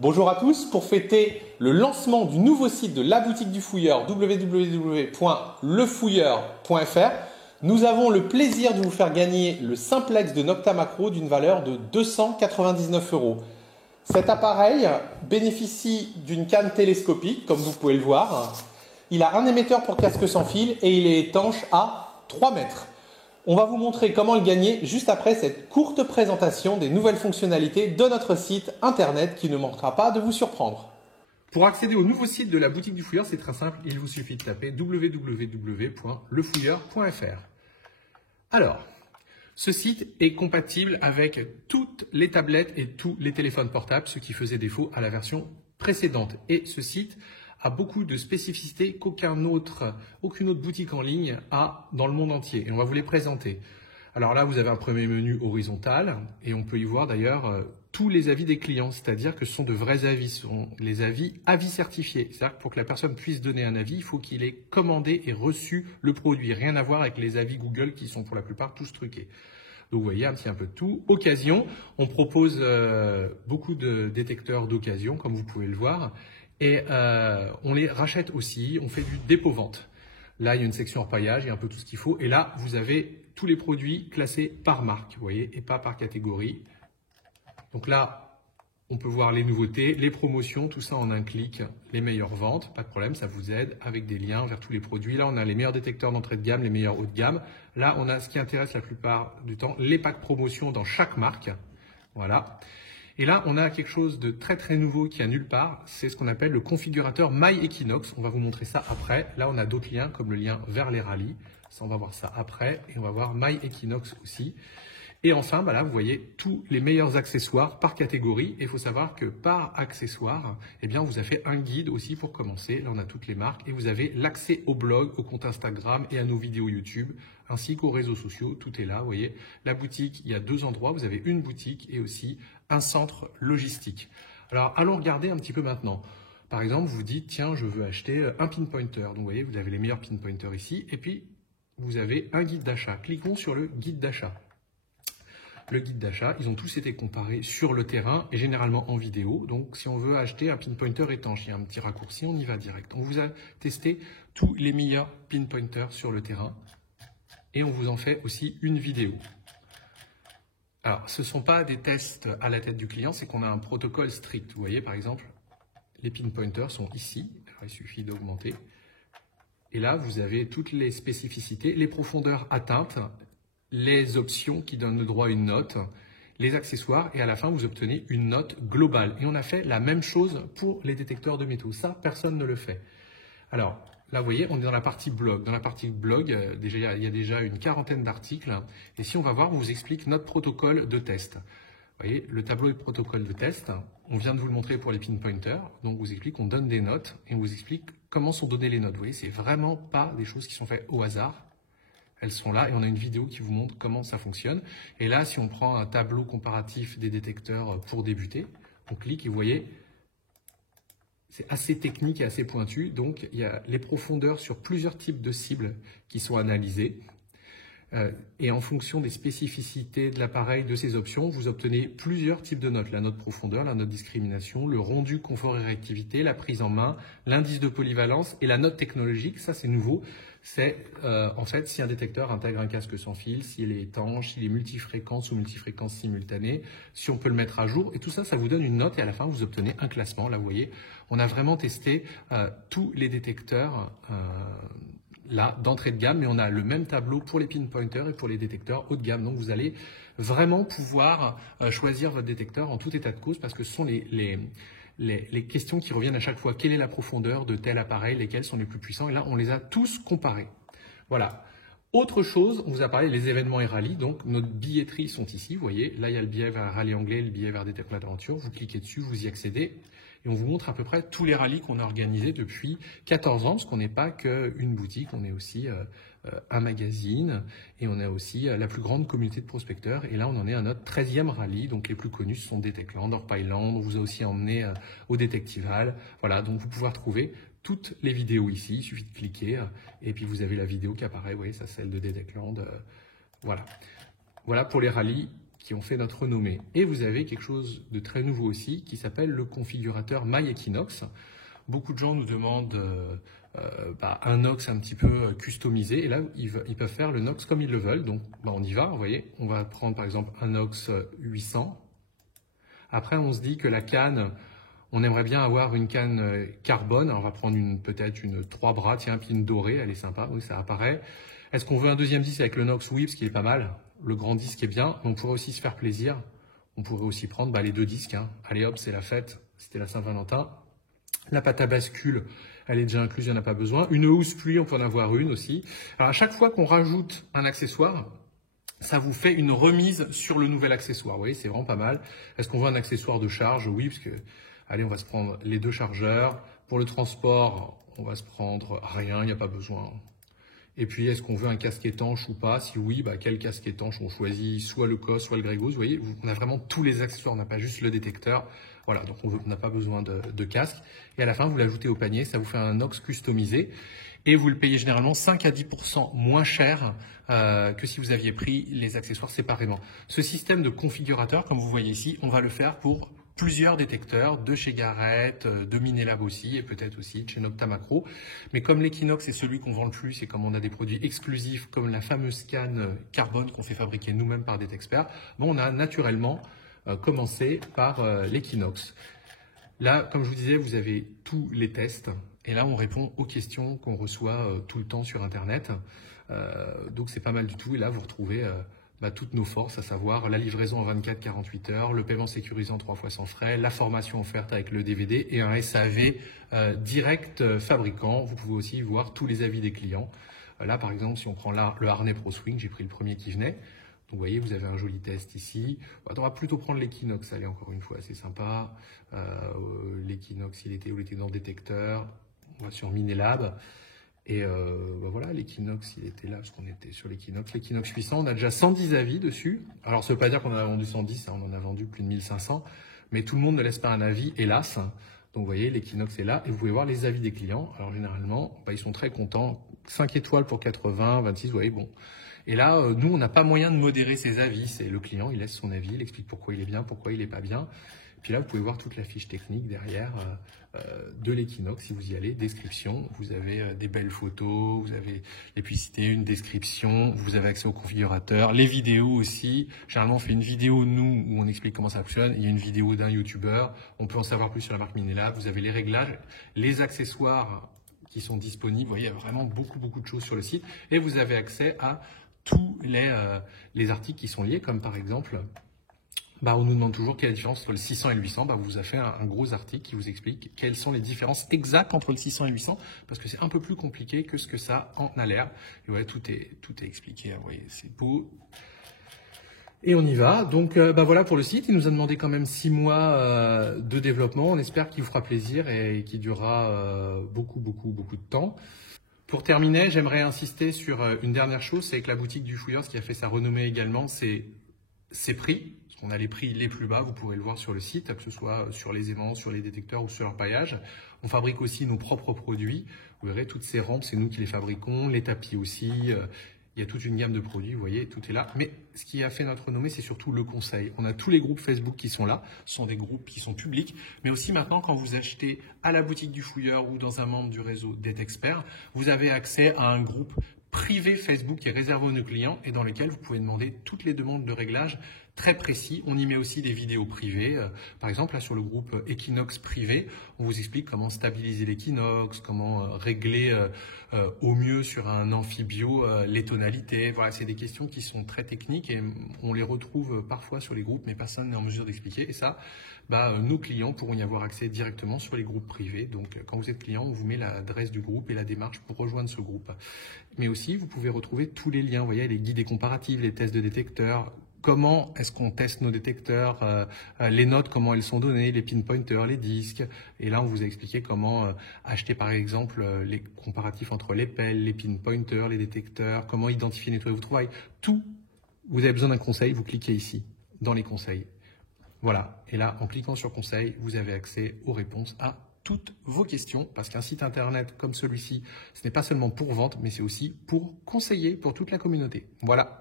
Bonjour à tous, pour fêter le lancement du nouveau site de la boutique du fouilleur www.lefouilleur.fr, nous avons le plaisir de vous faire gagner le simplex de Nocta Macro d'une valeur de 299 €. Cet appareil bénéficie d'une canne télescopique, comme vous pouvez le voir. Il a un émetteur pour casque sans fil et il est étanche à 3 mètres. On va vous montrer comment le gagner juste après cette courte présentation des nouvelles fonctionnalités de notre site internet qui ne manquera pas de vous surprendre. Pour accéder au nouveau site de la boutique du fouilleur, c'est très simple, il vous suffit de taper www.lefouilleur.fr. Alors, ce site est compatible avec toutes les tablettes et tous les téléphones portables, ce qui faisait défaut à la version précédente. Et ce site a beaucoup de spécificités qu'aucune autre boutique en ligne a dans le monde entier. Et on va vous les présenter. Alors là, vous avez un premier menu horizontal et on peut y voir d'ailleurs tous les avis des clients, c'est-à-dire que ce sont de vrais avis, ce sont les avis certifiés. C'est-à-dire que pour que la personne puisse donner un avis, il faut qu'il ait commandé et reçu le produit. Rien à voir avec les avis Google qui sont pour la plupart tous truqués. Donc vous voyez un petit peu de tout. Occasion, on propose beaucoup de détecteurs d'occasion, comme vous pouvez le voir. Et on les rachète aussi, on fait du dépôt-vente. Là, il y a une section repaillage, il y a un peu tout ce qu'il faut. Et là, vous avez tous les produits classés par marque, vous voyez, et pas par catégorie. Donc là, on peut voir les nouveautés, les promotions, tout ça en un clic, les meilleures ventes, pas de problème, ça vous aide avec des liens vers tous les produits. Là, on a les meilleurs détecteurs d'entrée de gamme, les meilleurs haut de gamme. Là, on a ce qui intéresse la plupart du temps, les packs promotion dans chaque marque. Voilà. Et là, on a quelque chose de très très nouveau qui a nulle part, c'est ce qu'on appelle le configurateur My Equinox. On va vous montrer ça après. Là, on a d'autres liens comme le lien vers les rallyes. Ça, on va voir ça après et on va voir My Equinox aussi. Et enfin, bah là, vous voyez tous les meilleurs accessoires par catégorie. Et il faut savoir que par accessoire, eh bien, on vous a fait un guide aussi pour commencer. Là, on a toutes les marques et vous avez l'accès au blog, au compte Instagram et à nos vidéos YouTube, ainsi qu'aux réseaux sociaux. Tout est là, vous voyez. La boutique, il y a deux endroits. Vous avez une boutique et aussi un centre logistique. Alors, allons regarder un petit peu maintenant. Par exemple, vous dites, tiens, je veux acheter un pinpointer. Donc, vous voyez, vous avez les meilleurs pinpointers ici. Et puis, vous avez un guide d'achat. Cliquons sur le guide d'achat. Le guide d'achat, ils ont tous été comparés sur le terrain et généralement en vidéo. Donc, si on veut acheter un pinpointer étanche, il y a un petit raccourci, on y va direct. On vous a testé tous les meilleurs pinpointers sur le terrain et on vous en fait aussi une vidéo. Alors, ce ne sont pas des tests à la tête du client, c'est qu'on a un protocole strict. Vous voyez, par exemple, les pinpointers sont ici. Alors, il suffit d'augmenter. Et là, vous avez toutes les spécificités, les profondeurs atteintes, les options qui donnent le droit à une note, les accessoires, et à la fin, vous obtenez une note globale. Et on a fait la même chose pour les détecteurs de métaux. Ça, personne ne le fait. Alors, là, vous voyez, on est dans la partie blog. Dans la partie blog, il y a déjà une quarantaine d'articles. Et si on va voir, on vous explique notre protocole de test. Vous voyez, le tableau de protocole de test, on vient de vous le montrer pour les pinpointers. Donc, on vous explique qu'on donne des notes et on vous explique comment sont données les notes. Vous voyez, c'est vraiment pas des choses qui sont faites au hasard. Elles sont là et on a une vidéo qui vous montre comment ça fonctionne. Et là, si on prend un tableau comparatif des détecteurs pour débuter, on clique et vous voyez, c'est assez technique et assez pointu. Donc, il y a les profondeurs sur plusieurs types de cibles qui sont analysées. Et en fonction des spécificités de l'appareil, de ces options, vous obtenez plusieurs types de notes. La note profondeur, la note discrimination, le rendu confort et réactivité, la prise en main, l'indice de polyvalence et la note technologique. Ça, c'est nouveau. C'est en fait si un détecteur intègre un casque sans fil, s'il est étanche, s'il est multifréquence ou multifréquence simultanée, si on peut le mettre à jour. Et tout ça, ça vous donne une note et à la fin, vous obtenez un classement. Là, vous voyez, on a vraiment testé tous les détecteurs là, d'entrée de gamme, mais on a le même tableau pour les pinpointers et pour les détecteurs haut de gamme. Donc, vous allez vraiment pouvoir choisir votre détecteur en tout état de cause parce que ce sont les questions qui reviennent à chaque fois. Quelle est la profondeur de tel appareil? Lesquels sont les plus puissants? Et là, on les a tous comparés. Voilà. Autre chose, on vous a parlé des événements et rallyes. Donc, notre billetterie sont ici. Vous voyez, là, il y a le billet vers rallye anglais, le billet vers détecteur d'aventure. Vous cliquez dessus, vous y accédez. Et on vous montre à peu près tous les rallyes qu'on a organisés depuis 14 ans, parce qu'on n'est pas qu'une boutique, on est aussi un magazine et on a aussi la plus grande communauté de prospecteurs. Et là, on en est à notre 13e rallye. Donc, les plus connus, ce sont Detectland, Orpailand. On vous a aussi emmené au Detectival. Voilà, donc vous pouvez retrouver toutes les vidéos ici. Il suffit de cliquer et puis vous avez la vidéo qui apparaît. Vous voyez, ça, celle de Detectland. Voilà. Voilà pour les rallyes qui ont fait notre renommée. Et vous avez quelque chose de très nouveau aussi qui s'appelle le configurateur MyEquinox. Beaucoup de gens nous demandent un Nox un petit peu customisé, et là ils peuvent faire le Nox comme ils le veulent. Donc on y va, vous voyez, on va prendre par exemple un Nox 800. Après on se dit que la canne, on aimerait bien avoir une canne carbone. Alors, on va prendre peut-être une 3 bras, tiens, puis une dorée, elle est sympa, oui ça apparaît. Est-ce qu'on veut un deuxième disque avec le Nox? Oui, parce qu'il est pas mal. Le grand disque est bien, mais on pourrait aussi se faire plaisir. On pourrait aussi prendre les 2 disques. Hein. Allez hop, c'est la fête, c'était la Saint-Valentin. La pâte à bascule, elle est déjà incluse, il n'y en a pas besoin. Une housse pluie, on peut en avoir une aussi. Alors à chaque fois qu'on rajoute un accessoire, ça vous fait une remise sur le nouvel accessoire. Vous voyez, c'est vraiment pas mal. Est-ce qu'on veut un accessoire de charge? Oui, parce que, allez, on va se prendre les 2 chargeurs. Pour le transport, on va se prendre rien, il n'y a pas besoin. Et puis, est-ce qu'on veut un casque étanche ou pas? Si oui, quel casque étanche on choisit? Soit le COS, soit le Grégos. Vous voyez, on a vraiment tous les accessoires, on n'a pas juste le détecteur. Voilà, donc on n'a pas besoin de casque. Et à la fin, vous l'ajoutez au panier, ça vous fait un Nox customisé. Et vous le payez généralement 5 à 10% moins cher que si vous aviez pris les accessoires séparément. Ce système de configurateur, comme vous voyez ici, on va le faire pour plusieurs détecteurs de chez Garrett, de Minelab aussi, et peut-être aussi de chez Nocta Macro. Mais comme l'Equinox est celui qu'on vend le plus, et comme on a des produits exclusifs, comme la fameuse canne carbone qu'on fait fabriquer nous-mêmes par des experts, on a naturellement commencé par l'Equinox. Là, comme je vous disais, vous avez tous les tests. Et là, on répond aux questions qu'on reçoit tout le temps sur Internet. Donc, c'est pas mal du tout. Et là, vous retrouvez toutes nos forces, à savoir la livraison en 24-48 heures, le paiement sécurisant 3 fois sans frais, la formation offerte avec le DVD et un SAV direct fabricant. Vous pouvez aussi voir tous les avis des clients. Là, par exemple, si on prend le harnais ProSwing, j'ai pris le premier qui venait. Donc, vous voyez, vous avez un joli test ici. On va plutôt prendre l'Equinox, allez, encore une fois, c'est sympa. L'Equinox, il était dans le détecteur. On va sur Minelab. Et voilà, l'Equinox, il était là, parce qu'on était sur l'Equinox. L'Equinox 800, on a déjà 110 avis dessus. Alors, ça ne veut pas dire qu'on en a vendu 110, on en a vendu plus de 1500. Mais tout le monde ne laisse pas un avis, hélas. Donc, vous voyez, l'Equinox est là. Et vous pouvez voir les avis des clients. Alors, généralement, ils sont très contents. 5 étoiles pour 80, 26, vous voyez, bon. Et là, nous, on n'a pas moyen de modérer ses avis. C'est le client, il laisse son avis, il explique pourquoi il est bien, pourquoi il n'est pas bien. Puis là, vous pouvez voir toute la fiche technique derrière de l'Equinox. Si vous y allez, description, vous avez des belles photos, vous avez les publicités, une description, vous avez accès au configurateur, les vidéos aussi. Généralement, on fait une vidéo, nous, où on explique comment ça fonctionne. Il y a une vidéo d'un YouTuber. On peut en savoir plus sur la marque Minelab. Vous avez les réglages, les accessoires qui sont disponibles. Vous voyez, il y a vraiment beaucoup de choses sur le site. Et vous avez accès à tous les articles qui sont liés, comme par exemple... on nous demande toujours quelle est la différence entre le 600 et le 800. On vous a fait un gros article qui vous explique quelles sont les différences exactes entre le 600 et le 800, parce que c'est un peu plus compliqué que ce que ça en a l'air. Et voilà, tout est expliqué. Vous voyez, c'est beau. Et on y va. Donc, voilà pour le site. Il nous a demandé quand même 6 mois de développement. On espère qu'il vous fera plaisir et qu'il durera beaucoup de temps. Pour terminer, j'aimerais insister sur une dernière chose, c'est que la boutique du Fouilleur, ce qui a fait sa renommée également, c'est ses prix. On a les prix les plus bas, vous pourrez le voir sur le site, que ce soit sur les aimants, sur les détecteurs ou sur leur paillage. On fabrique aussi nos propres produits. Vous verrez, toutes ces rampes, c'est nous qui les fabriquons, les tapis aussi. Il y a toute une gamme de produits, vous voyez, tout est là. Mais ce qui a fait notre renommée, c'est surtout le conseil. On a tous les groupes Facebook qui sont là. Ce sont des groupes qui sont publics. Mais aussi maintenant, quand vous achetez à la boutique du Fouilleur ou dans un membre du réseau d'Experts, vous avez accès à un groupe privé Facebook qui est réservé à nos clients et dans lequel vous pouvez demander toutes les demandes de réglage très précis. On y met aussi des vidéos privées. Par exemple, là sur le groupe Equinox privé, on vous explique comment stabiliser l'Equinox, comment régler au mieux sur un amphibio les tonalités. Voilà, c'est des questions qui sont très techniques et on les retrouve parfois sur les groupes, mais personne n'est en mesure d'expliquer. Et ça, nos clients pourront y avoir accès directement sur les groupes privés. Donc, quand vous êtes client, on vous met l'adresse du groupe et la démarche pour rejoindre ce groupe. Mais aussi, vous pouvez retrouver tous les liens. Vous voyez, les guides et comparatifs, les tests de détecteurs. Comment est-ce qu'on teste nos détecteurs, les notes, comment elles sont données, les pinpointers, les disques. Et là, on vous a expliqué comment acheter, par exemple, les comparatifs entre les pelles, les pinpointers, les détecteurs, comment identifier, nettoyer vos trouvailles. Tout, vous avez besoin d'un conseil, vous cliquez ici, dans les conseils. Voilà. Et là, en cliquant sur conseil, vous avez accès aux réponses à toutes vos questions, parce qu'un site internet comme celui-ci, ce n'est pas seulement pour vente, mais c'est aussi pour conseiller pour toute la communauté. Voilà.